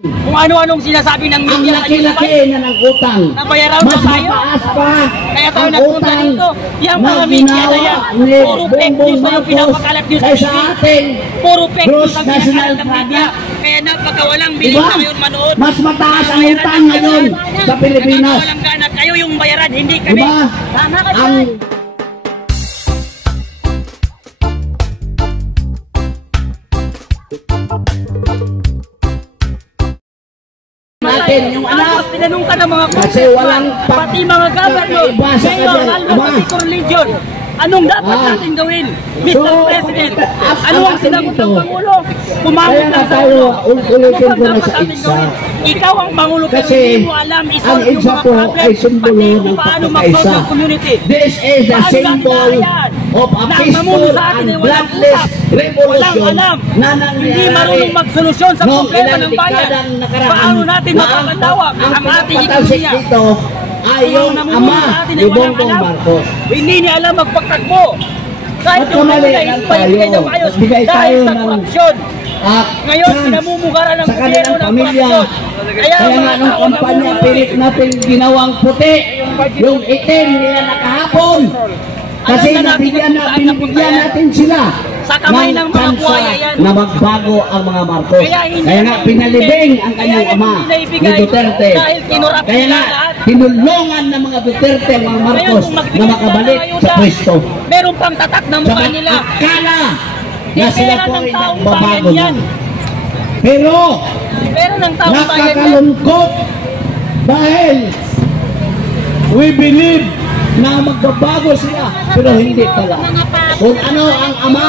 Kung ano-anong sinasabi ng media. Ang laki-laki na ng utang. Nabayaran Mas pa tayo. mataas pa Kaya tayo ang nagpunta utang dito. Yung na mga media na yan. ginawa ni Puro fake Bongbong news na yung Marcos pinapakalat nyo sa kaysa TV. ating Puro fake news gross ang national pinapakalat ng media. product. Kaya napakawalang bilis Diba? na ngayon manood. Mas mataas ang utang ngayon sa Pilipinas. Walang gana. Kayo yung bayaran, hindi kami. Diba? Tama ka Ang dyan. natin yung Tapos anak. tinanong ka ng mga Kasi walang pati mga governor, kakaiba sa mayor, kanya, almost ama. pati religion. Anong dapat natin gawin? Mr. So, President, ang ano ang sinagot ng ito, Pangulo? Kumamit kaya lang nga sa tayo, ulo. ulitin ko na Dapat sa natin EDSA. gawin. Ikaw ang Pangulo pero Kasi hindi mo alam ang isolve yung EDSA mga po problem, ay simbolo pati ng kung paano pagkakaisa. mag-solve ng community. This is the Paano symbol natin yan? of a Na peaceful mamuno sa atin and ay walang bloodless utak, revolution walang alam, na hindi nangyayari marunong magsolusyon sa noong problema ilang ng bayan. dekadang nakaraan. Paano natin Na mapapatawag ang ating pagpatalsik ekonomiya? dito ay yung Namumuno ama sa atin ay ni walang Bongbong alam. Marcos. Hindi niya alam magpagtakbo. Kahit At yung kumali kanila, lang hindi pa ibigay tayo. ng ayos Nagbigay dahil tayo sa ng korupsyon. Ngayon, chance pinamumugaran ng sa gobyerno kanilang ng pamilya. korupsyon. Kaya nga nung kampanya, pilit natin ginawang puti. Yung itim nila nakahapon. Kasi Alam na natin nabigyan kung saan napunta binibigyan yan. natin sila Sa kamay ng mga tsansa buhaya yan. na magbago ang mga Marcos. Kaya hindi Kaya nga na- pinalibing ang kaya kanyang yan ama hindi na ni ibigay Duterte. dahil kinurap Kaya nila nga lahat. tinulungan ng mga Duterte ang mga Marcos Ngayon, kung na magbigay makabalik sila ng sa ayuda, pwesto. meron pang tatak na mukha Sa nila. akala na Di sila pera po ng ay taong nagbabago bayan yan. na. Pero Pero ng taong bayan yan. nakakalungkot dahil we believe na magbabago sila pero hindi pala. Kung ano ang ama,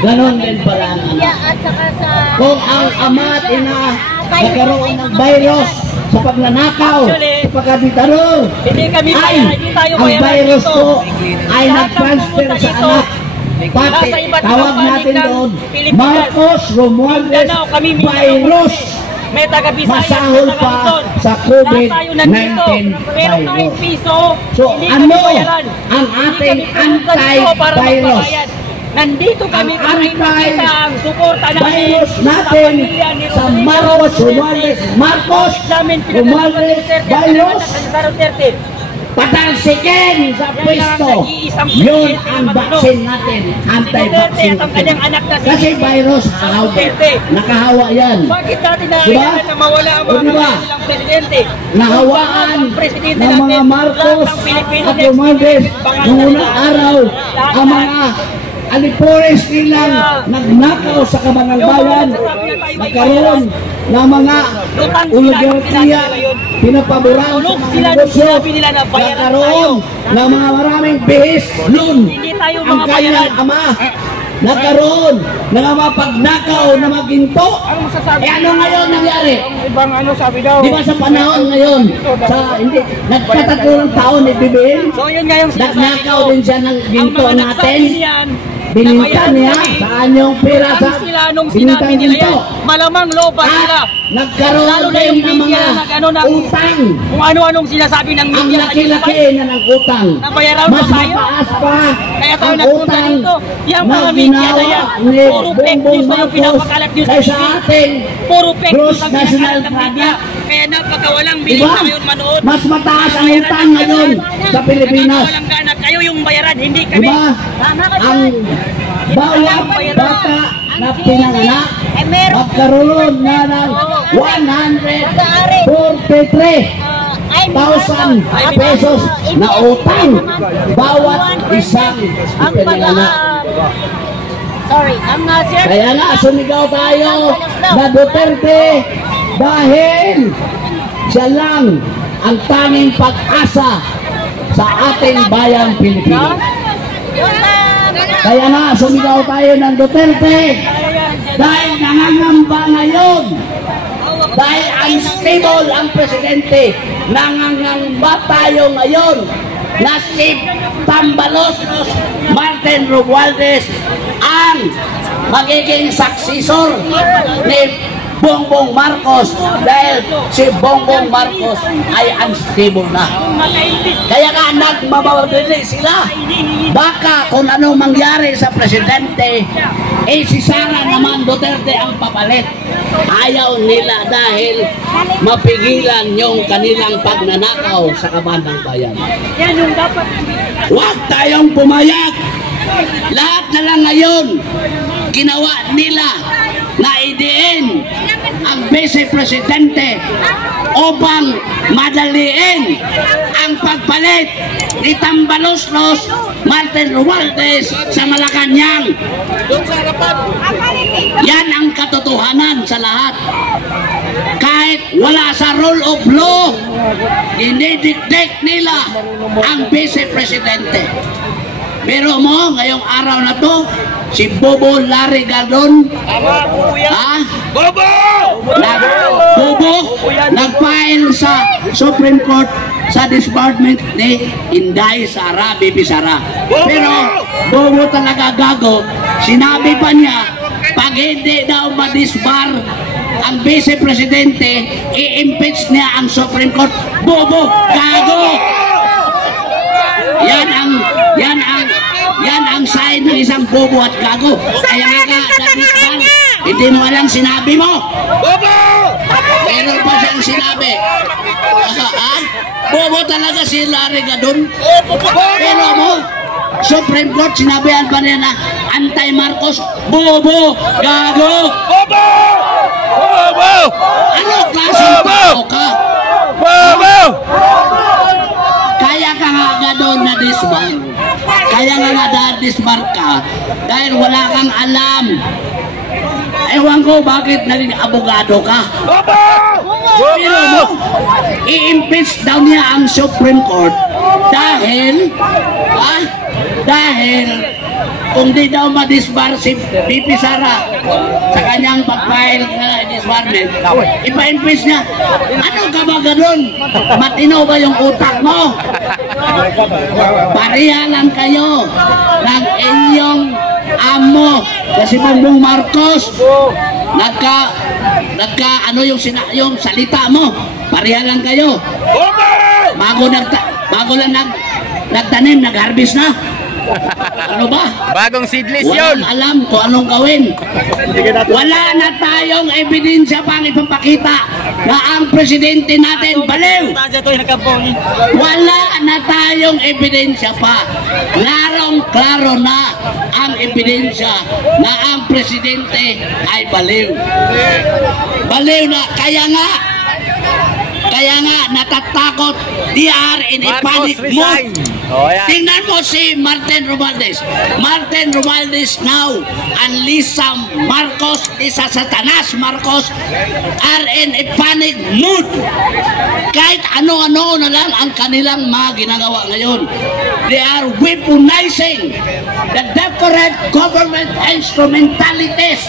ganon din pala ang anak. At saka sa Kung ang ama at ina nagkaroon ng virus sa pagnanakaw, sa pagkaditador, Hindi kami ay bayan, hindi tayo ang bayaran virus dito. po ay Lahat ng nag-transfer pumunta sa dito, anak. Pati, nasa iba't ibang tawag panig natin ng doon, Pilipinas. Marcos Romualdez Mindanao, kami virus. May taga Visayas, Masahol may taga pa Luzon. sa Lahat COVID-19 tayo nandito. Pero kahit virus. piso, So, hindi ano kami bayaran. ang Hindi ating kami pumunta dito para anti-virus? magbabayad. Nandito kami Ang para ipakita ang suporta namin virus sa natin pamilya ni sa Rodrigo Marcos Duterte. Romualdez. Marcos Namin Romualdez virus. Sa Duterte. Patalsikin sa pwesto. Yun ang vaccine natin. Anti-vaccine Duterte at ang kanyang natin. anak na si Kasi virus, hahawa. Duterte. Nakahawa yan. Bakit natin na Diba? na mawala ang O, mga diba? nilang presidente? Nahawaan Ang presidente ng mga natin, Marcos lahat ng Pilipino at next Romualdez pangalan noong nila. unang araw ang mga alipores nilang nagnakaw sa Kabanalbayan, nagkaroon ng mga oligarkiya, pinapaboran sa Tulog mga sila nung negosyo, sinabi nila na bayaran nagkaroon ng mga maraming bihis loan. Hindi tayo Ang mga kanyang bayaran. ama nagkaroon ng mga pagnakaw na maginto. Ano masasabi? Eh ano ngayon nangyari? Ibang ano sabi daw. Di ba sa panahon ngayon, hindi, nagtatatlong taon ni BBM, So yun nga yung sinasabi nagnakaw ko. din siya ng Ang ginto mga natin, nagsabi niyan, bininta nabayaran niya, kami. saan yung pera sa Ang sila nung binintang sinabi nila ginto. yan, malamang loba sila. At nagkaroon Lalo na din yung ng mga media na nag-ano ng- utang. Kung ano-anong sinasabi ng Ang media. laki-laki na ng utang. Nabayaran Mas pa tayo. mataas pa Kaya tayo ang nagpunta utang dito. Yung na mga media na ginawa yan, ni puro fake Bongbong news na yung Marcos pinapakalat nyo sa kaysa TV. ating Puro fake gross news ang national pinakalat ng media. product. Kaya napakawalang bilis Diba? na ngayon manood. Mas mataas ang utang ngayon sa Pilipinas. Walang gana. Kayo yung bayaran, hindi kami. Diba? Ang bawat bata na pinanganak ay meron magkaroon na ng 143,000 pesos na utang bawat isang ang pinanganak. sorry, ang sir. Kaya nga, sumigaw tayo na Duterte dahil siya lang ang tanging pag-asa sa ating bayang Pilipinas. Kaya nga, sumigaw tayo ng Duterte dahil nangangamba ngayon. Dahil unstable ang presidente, nangangamba tayo ngayon na si Tambaloslos Martin Romualdez ang magiging successor ni Bongbong Marcos dahil si Bongbong Marcos ay unstable na. Kaya nga nagmamabili sila. Baka kung ano mangyari sa presidente, si Sara naman Duterte ang papalit. Ayaw nila dahil mapigilan yung kanilang pagnanakaw sa kaban ng bayan. Yan yung dapat. Huwag tayong pumayag. Lahat na lang ngayon, ginawa nila na idiin ang Vice Presidente upang madaliin ang pagpalit ni Tambaloslos Martin Romualdez sa Malacanang. Yan ang katotohanan sa lahat. Kahit wala sa rule of law, dinidikdik nila ang Vice Presidente. Pero mo, ngayong araw na to, si Bobo Larrigadon, Bobo, nag-file sa Supreme Court sa disbarment ni Inday Sara, Bibi Sara. Pero Bobo talaga gago, sinabi pa niya, pag hindi daw ma-disbar ang Vice Presidente, i-impeach niya ang Supreme Court. Bobo, gago! Yan ang sign ng isang bobo at gago. Kaya nga na-disbar, hindi mo alam sinabi mo. Bobo! Meron pa siyang sinabi. Bobo talaga si Larrigadon. Pero mo, Supreme Court, sinabihan pa niya na anti-Marcos. Bobo! Gago! Bobo! Bobo! Ano klaseng tao ka? Bobo! Kaya ka nga gadon na disbar. Kaya nga na-disbar ka dahil wala kang alam. Ewan ko bakit naging abogado ka. Pero mo, i-impeach daw niya ang Supreme Court dahil kung di daw ma-disbar si Bibi Sara sa kanyang pag-file na disbarment, ipa-impeach niya. Ano ka ba ganun? Matino ba yung utak mo? Pareha lang kayo ng inyong amo kasi Bongbong Marcos. Ano yung salita mo? Pareha lang kayo. Bago lang nagtanim, nag-harvest na. Ano ba? Bagong seedless yun. Walang alam kung anong gawin. Wala na tayong ebidensya pang ipapakita na ang presidente natin baliw. Wala na tayong ebidensya pa. Klarong-klaro na ang ebidensya na ang presidente ay baliw. Baliw na. Kaya nga natatakot. They are in a panic mood. Tingnan mo si Martin Romualdez. Martin Romualdez now and Lisa Marcos, Lisa Satanas Marcos are in a panic mood. Kahit ano-ano na lang ang kanilang mga ginagawa ngayon. They are weaponizing the different government instrumentalities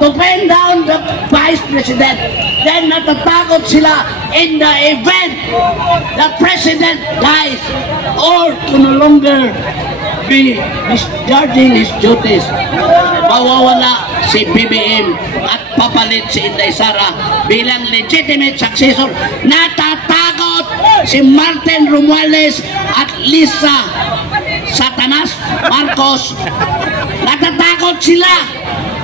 to bring down the Vice President. Then natatakot sila in the event the President dies or to no longer be discharging his duties. Mawawala si BBM at papalit si Inday Sara bilang legitimate successor. Natatakot si Martin Romualdez at Lisa Satanas Marcos. Natatakot sila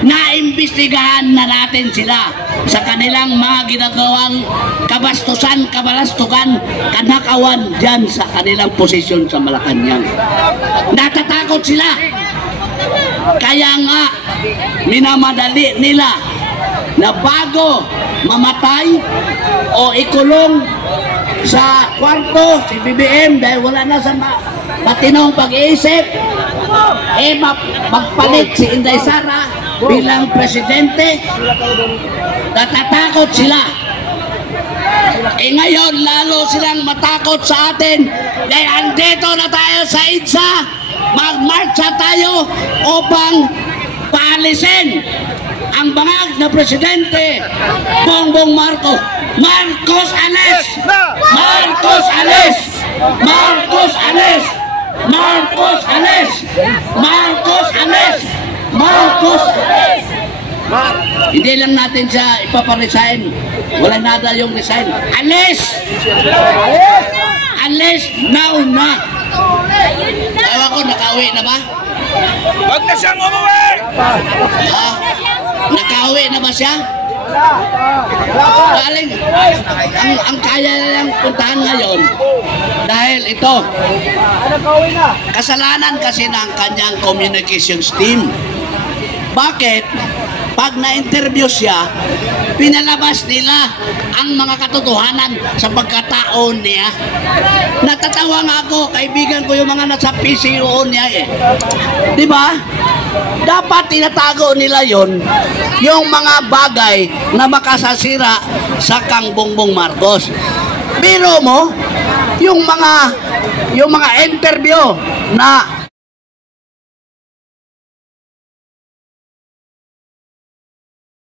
na imbestigahan na natin sila sa kanilang mga ginagawang kabastusan, kabalastukan, kanakawan dyan sa kanilang posisyon sa Malacanang. Natatakot sila. Kaya nga, minamadali nila na bago mamatay o ikulong sa kwarto si BBM dahil wala na sa matinong pag-iisip, magpalit si Inday Sara bilang presidente. Natatakot sila. Ngayon lalo silang matakot sa atin dahil andito na tayo sa EDSA. Magmarcha tayo upang paalisin ang bangag na presidente Bongbong Marcos. Marcos alis! Marcos alis! Marcos alis! Marcos alis! Marcos alis! Marcos alis! Hindi lang natin siya ipaparesign. Wala nada yung resign. Alis! Alis now na! Ewan ko, nakauwi na ba? Huwag na siyang umuwi! Nakauwi na ba siya? Galing, ang kaya nilang puntahan ngayon, dahil ito, kasalanan kasi ng kanyang communications team. Bakit? Pag na-interview siya, pinalabas nila ang mga katotohanan sa pagkatao niya. Natatawa nga ako, kaibigan ko yung mga nasa PCO niya eh. Di ba? Dapat tinatago nila yon yung mga bagay na makasasira sa Kang Bongbong Marcos. Pero mo, yung mga interview na